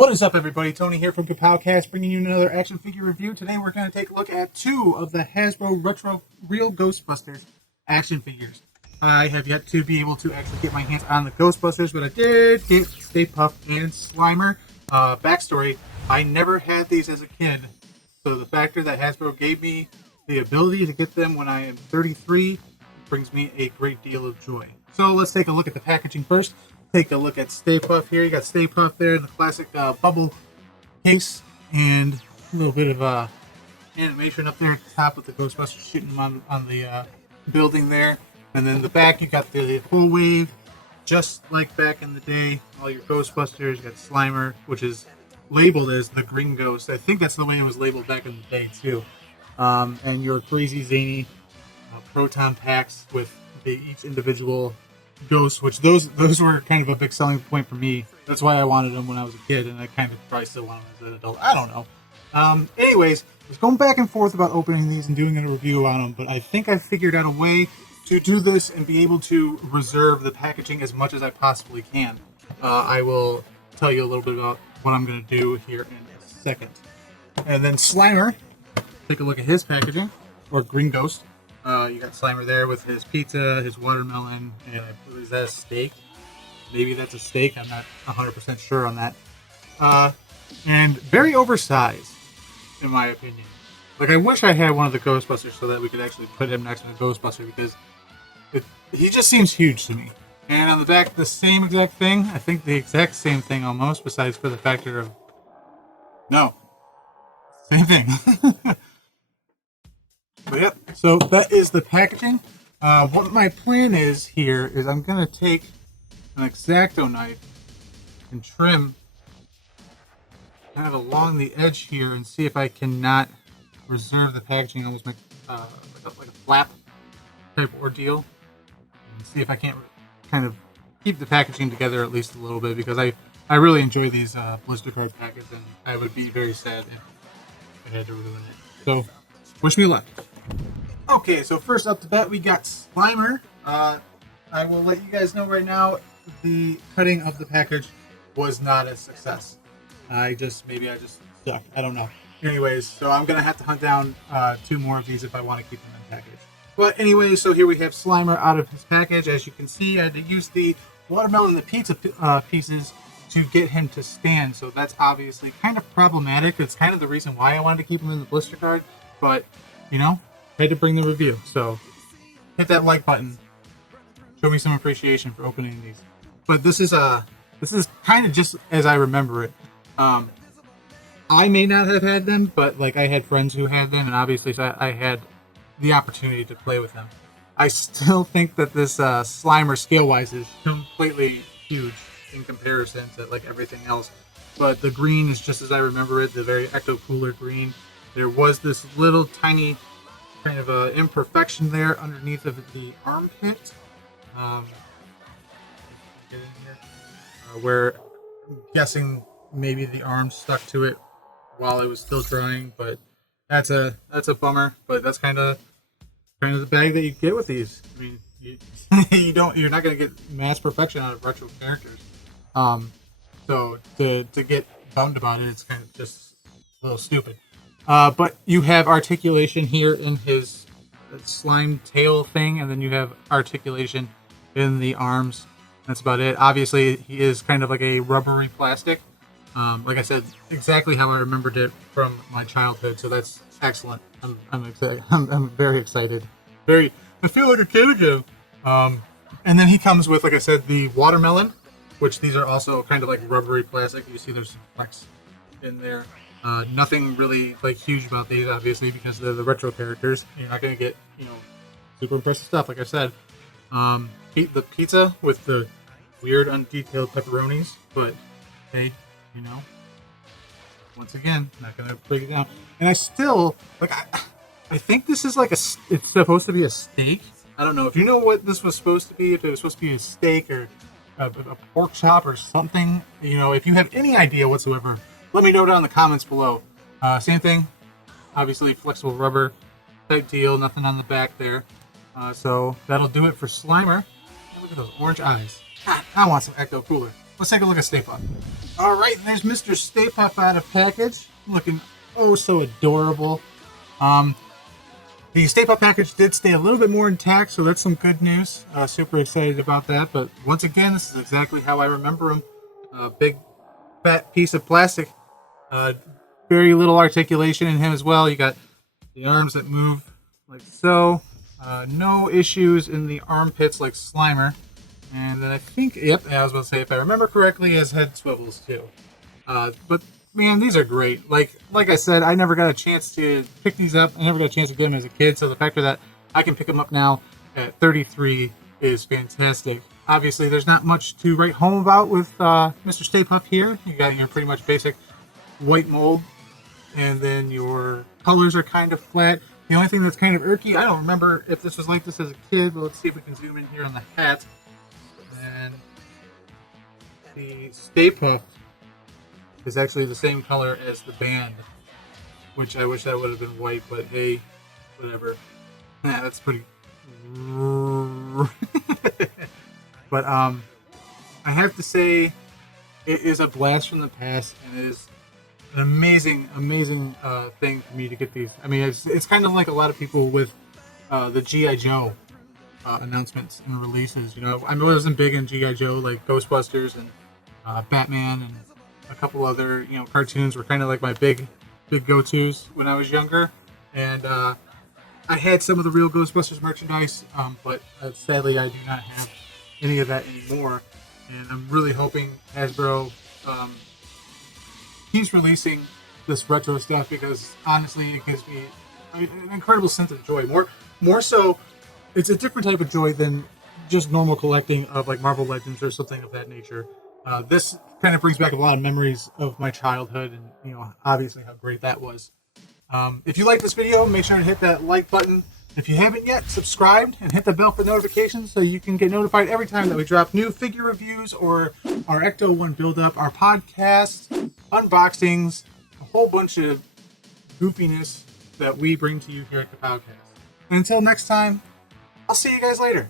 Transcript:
What is up, everybody? Tony here from Kapowcast, bringing you another action figure review. Today we're going to take a look at two of the Hasbro Retro Real Ghostbusters action figures. I have yet to be able to actually get my hands on the Ghostbusters, but I did get Stay Puft and Slimer. Backstory, I never had these as a kid, so the factor that Hasbro gave me the ability to get them when I am 33 brings me a great deal of joy. So let's take a look at the packaging first. Take a look at Stay Puft here. You got Stay Puft there in the classic bubble case, and a little bit of animation up there at the top with the Ghostbusters shooting them on the building there. And then the back, you got the whole wave, just like back in the day. All your Ghostbusters. You got Slimer, which is labeled as the Green Ghost. I think that's the way it was labeled back in the day too. And your crazy zany proton packs with each individual ghosts, which those were kind of a big selling point for me. That's why I wanted them when I was a kid, and I kind of probably still want them as an adult. I don't know. Anyways, I was going back and forth about opening these and doing a review on them, but I think I figured out a way to do this and be able to reserve the packaging as much as I possibly can. I will tell you a little bit about what I'm going to do here in a second. And then Slimer, take a look at his packaging, or Green Ghost. You got Slimer there with his pizza, his watermelon, and I believe that's a steak. Maybe that's a steak. I'm not 100% sure on that. And very oversized, in my opinion. Like, I wish I had one of the Ghostbusters so that we could actually put him next to the Ghostbuster, because he just seems huge to me. And on the back, the same exact thing. I think the exact same thing almost, besides for the factor of... No. Same thing. But yep, so that is the packaging. What my plan is here is I'm going to take an X-Acto knife and trim kind of along the edge here and see if I cannot reserve the packaging, almost make like a flap type ordeal, and see if I can't kind of keep the packaging together at least a little bit, because I really enjoy these blister card packets, and I would be very sad if I had to ruin it. So wish me luck. Okay, so first up the bat, we got Slimer. I will let you guys know right now, the cutting of the package was not a success. Maybe I just suck. I don't know. Anyways, so I'm going to have to hunt down two more of these if I want to keep them in the package. But anyways, so here we have Slimer out of his package. As you can see, I had to use the watermelon and the pizza pieces to get him to stand. So that's obviously kind of problematic. It's kind of the reason why I wanted to keep him in the blister card. But, you know, I had to bring the review. So hit that like button. Show me some appreciation for opening these. But this is kind of just as I remember it. I may not have had them, but like I had friends who had them, and obviously I had the opportunity to play with them. I still think that this Slimer scale-wise is completely huge in comparison to like everything else. But the green is just as I remember it, the very ecto-cooler green. There was this little tiny kind of imperfection there underneath of the armpit. Where I'm guessing maybe the arm stuck to it while it was still drying, but that's a bummer. But that's kind of the bag that you get with these. I mean, you're not gonna get mass perfection out of retro characters. So to get bummed about it, it's kind of just a little stupid. But you have articulation here in his slime tail thing, and then you have articulation in the arms. That's about it. Obviously, he is kind of like a rubbery plastic. Like I said, exactly how I remembered it from my childhood. So that's excellent. I'm excited. I'm very excited. I feel like a kid again. And then he comes with, like I said, the watermelon, which these are also kind of like rubbery plastic. You see there's some flecks in there. Nothing really like huge about these, obviously, because they're the retro characters. You're not going to get, super impressive stuff, like I said. The pizza with the weird undetailed pepperonis, but hey, once again, not going to break it down. And I still, like, I think this is like it's supposed to be a steak. I don't know if you know what this was supposed to be, if it was supposed to be a steak or a pork chop or something. If you have any idea whatsoever, let me know down in the comments below. Same thing, obviously flexible rubber type deal, nothing on the back there. So that'll do it for Slimer. Look at those orange eyes. God, I want some Ecto Cooler. let's take a look at Stay Puft. All right, there's Mr. Stay Puft out of package, looking oh so adorable. The Stay Puft package did stay a little bit more intact, so that's some good news. Super excited about that. But once again, this is exactly how I remember him. Big, fat piece of plastic. Very little articulation in him as well. You got the arms that move like so. No issues in the armpits like Slimer. And then I think, yep, I was about to say, if I remember correctly, his head swivels too. But man, these are great. Like I said, I never got a chance to pick these up. I never got a chance to get them as a kid. So the fact that I can pick them up now at 33 is fantastic. Obviously, there's not much to write home about with Mr. Stay Puft here. You got your pretty much basic white mold, and then your colors are kind of flat. The only thing that's kind of irky, I don't remember if this was like this as a kid, but let's see if we can zoom in here on the hat. And the Stay Puft is actually the same color as the band, which I wish that would have been white, but hey, whatever. Yeah, that's pretty. But I have to say, it is a blast from the past, and it is an amazing thing for me to get these. I mean, it's kind of like a lot of people with the G.I. Joe announcements and releases. You know, I wasn't big in G.I. Joe, like Ghostbusters and Batman and a couple other, you know, cartoons were kind of like my big go-tos when I was younger. And I had some of the Real Ghostbusters merchandise, but sadly I do not have any of that anymore. And I'm really hoping Hasbro keeps releasing this retro stuff, because honestly it gives me an incredible sense of joy. More so, it's a different type of joy than just normal collecting of like Marvel Legends or something of that nature. This kind of brings back a lot of memories of my childhood, and you know, obviously how great that was. If you like this video, make sure to hit that like button. If you haven't yet, subscribe and hit the bell for notifications so you can get notified every time that we drop new figure reviews or our Ecto 1 build-up, our podcasts, unboxings, a whole bunch of goofiness that we bring to you here at the podcast. And until next time, I'll see you guys later.